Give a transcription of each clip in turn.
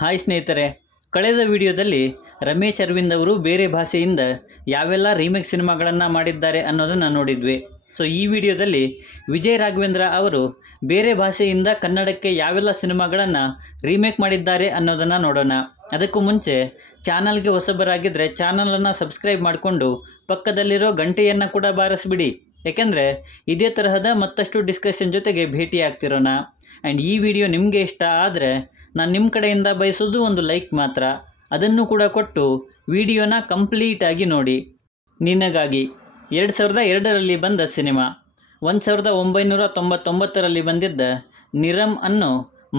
Hi ಸ್ನೇಹಿತರೆ, ಕಳೆದ ವಿಡಿಯೋದಲ್ಲಿ ರಮೇಶ್ ಅರವಿಂದ್ ಅವರು ಬೇರೆ ಭಾಷೆಯಿಂದ ಯಾವೆಲ್ಲ ರೀಮೇಕ್ ಸಿನಿಮಾಗಳನ್ನು ಮಾಡಿದ್ದಾರೆ ಅನ್ನೋದನ್ನು ನೋಡಿದ್ವಿ. ಸೊ ಈ ವಿಡಿಯೋದಲ್ಲಿ ವಿಜಯ್ ರಾಘವೇಂದ್ರ ಅವರು ಬೇರೆ ಭಾಷೆಯಿಂದ ಕನ್ನಡಕ್ಕೆ ಯಾವೆಲ್ಲ ಸಿನಿಮಾಗಳನ್ನು ರೀಮೇಕ್ ಮಾಡಿದ್ದಾರೆ ಅನ್ನೋದನ್ನು ನೋಡೋಣ. ಅದಕ್ಕೂ ಮುಂಚೆ ಚಾನಲ್ಗೆ ಹೊಸಬರಾಗಿದ್ದರೆ ಚಾನಲನ್ನು ಸಬ್ಸ್ಕ್ರೈಬ್ ಮಾಡಿಕೊಂಡು ಪಕ್ಕದಲ್ಲಿರೋ ಗಂಟೆಯನ್ನು ಕೂಡ ಬಾರಿಸ್ಬಿಡಿ. ಏಕೆಂದರೆ ಇದೇ ತರಹದ ಮತ್ತಷ್ಟು ಡಿಸ್ಕಷನ್ ಜೊತೆಗೆ ಭೇಟಿ ಆಗ್ತಿರೋಣ. ಆ್ಯಂಡ್ ಈ ವಿಡಿಯೋ ನಿಮಗೆ ಇಷ್ಟ ಆದರೆ ನಾನು ನಿಮ್ಮ ಕಡೆಯಿಂದ ಬಯಸೋದು ಒಂದು ಲೈಕ್ ಮಾತ್ರ. ಅದನ್ನು ಕೂಡ ಕೊಟ್ಟು ವಿಡಿಯೋನ ಕಂಪ್ಲೀಟಾಗಿ ನೋಡಿ. ನಿನಗಾಗಿ 2002ರಲ್ಲಿ ಬಂದ ಸಿನಿಮಾ. 1999ರಲ್ಲಿ ಬಂದಿದ್ದ ನಿರಮ್ ಅನ್ನೋ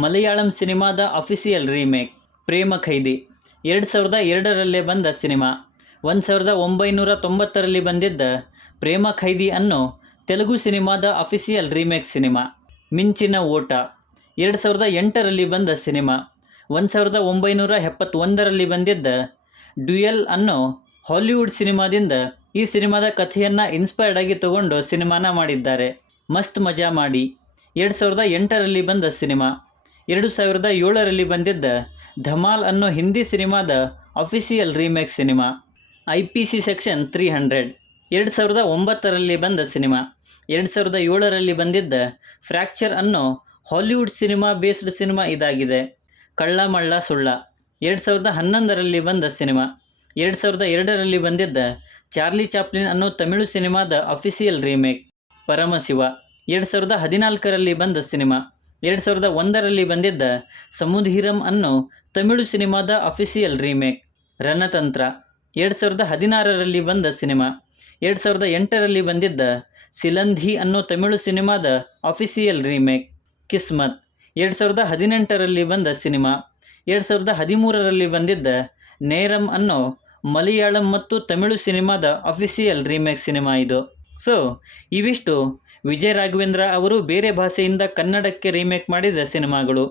ಮಲಯಾಳಂ ಸಿನಿಮಾದ ಅಫಿಷಿಯಲ್ ರೀಮೇಕ್ ಪ್ರೇಮ ಖೈದಿ. 2002ರಲ್ಲೇ ಬಂದ ಸಿನಿಮಾ. 1990ರಲ್ಲಿ ಬಂದಿದ್ದ ಪ್ರೇಮ ಖೈದಿ ಅನ್ನೋ ತೆಲುಗು ಸಿನಿಮಾದ ಅಫಿಷಿಯಲ್ ರೀಮೇಕ್ ಸಿನಿಮಾ ಮಿಂಚಿನ ಓಟ. 2008ರಲ್ಲಿ ಬಂದ ಸಿನಿಮಾ. 1971ರಲ್ಲಿ ಬಂದಿದ್ದ ಡ್ಯುಯಲ್ ಅನ್ನೋ ಹಾಲಿವುಡ್ ಸಿನಿಮಾದಿಂದ ಈ ಸಿನಿಮಾದ ಕಥೆಯನ್ನು ಇನ್ಸ್ಪೈರ್ಡ್ ಆಗಿ ತಗೊಂಡು ಸಿನಿಮಾನ ಮಾಡಿದ್ದಾರೆ. ಮಸ್ತ್ ಮಜಾ ಮಾಡಿ. 2008ರಲ್ಲಿ ಬಂದ ಸಿನಿಮಾ. 2007ರಲ್ಲಿ ಬಂದಿದ್ದ ಧಮಾಲ್ ಅನ್ನೋ ಹಿಂದಿ ಸಿನಿಮಾದ official remake cinema IPC section 300. 2009ರಲ್ಲಿ ಬಂದ ಸಿನಿಮಾ. 2007ರಲ್ಲಿ ಬಂದಿದ್ದ ಫ್ರ್ಯಾಕ್ಚರ್ ಅನ್ನೋ ಹಾಲಿವುಡ್ ಸಿನಿಮಾ ಬೇಸ್ಡ್ ಸಿನಿಮಾ ಇದಾಗಿದೆ. ಕಳ್ಳ ಮಳ್ಳ ಸುಳ್ಳ. 2011ರಲ್ಲಿ ಬಂದ ಸಿನಿಮಾ. 2002ರಲ್ಲಿ ಬಂದಿದ್ದ ಚಾರ್ಲಿ ಚಾಪ್ಲಿನ್ ಅನ್ನೋ ತಮಿಳು ಸಿನಿಮಾದ ಅಫಿಷಿಯಲ್ ರೀಮೇಕ್ ಪರಮಶಿವ. 2014ರಲ್ಲಿ ಬಂದ ಸಿನಿಮಾ. 2001ರಲ್ಲಿ ಬಂದಿದ್ದ ಸಮುಧೀರಂ ಅನ್ನೋ ತಮಿಳು ಸಿನಿಮಾದ ಅಫಿಷಿಯಲ್ ರೀಮೇಕ್ ರಣತಂತ್ರ. 2016ರಲ್ಲಿ ಬಂದ ಸಿನಿಮಾ. 2008ರಲ್ಲಿ ಬಂದಿದ್ದ ಸಿಲಂಧಿ ಅನ್ನೋ ತಮಿಳು ಸಿನಿಮಾದ ಅಫಿಷಿಯಲ್ ರೀಮೇಕ್ ಕಿಸ್ಮತ್. 2018ರಲ್ಲಿ ಬಂದ ಸಿನಿಮಾ. 2013ರಲ್ಲಿ ಬಂದಿದ್ದ ನೇರಮ್ ಅನ್ನೋ ಮಲಯಾಳಂ ಮತ್ತು ತಮಿಳು ಸಿನಿಮಾದ ಅಫಿಷಿಯಲ್ ರೀಮೇಕ್ ಸಿನಿಮಾ ಇದು. ಸೊ ಇವಿಷ್ಟು ವಿಜಯ್ ರಾಘವೇಂದ್ರ ಅವರು ಬೇರೆ ಭಾಷೆಯಿಂದ ಕನ್ನಡಕ್ಕೆ ರೀಮೇಕ್ ಮಾಡಿದ ಸಿನಿಮಾಗಳು.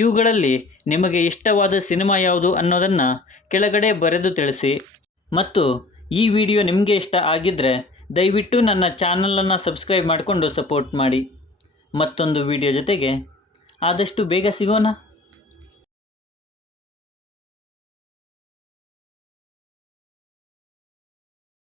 ಇವುಗಳಲ್ಲಿ ನಿಮಗೆ ಇಷ್ಟವಾದ ಸಿನಿಮಾ ಯಾವುದು ಅನ್ನೋದನ್ನು ಕೆಳಗಡೆ ಬರೆದು ತಿಳಿಸಿ. ಮತ್ತು ಈ ವಿಡಿಯೋ ನಿಮಗೆ ಇಷ್ಟ ಆಗಿದ್ದರೆ ದಯವಿಟ್ಟು ನನ್ನ ಚಾನಲನ್ನು ಸಬ್ಸ್ಕ್ರೈಬ್ ಮಾಡಿಕೊಂಡು ಸಪೋರ್ಟ್ ಮಾಡಿ. ಮತ್ತೊಂದು ವಿಡಿಯೋ ಜೊತೆಗೆ ಆದಷ್ಟು ಬೇಗ ಸಿಗೋಣ.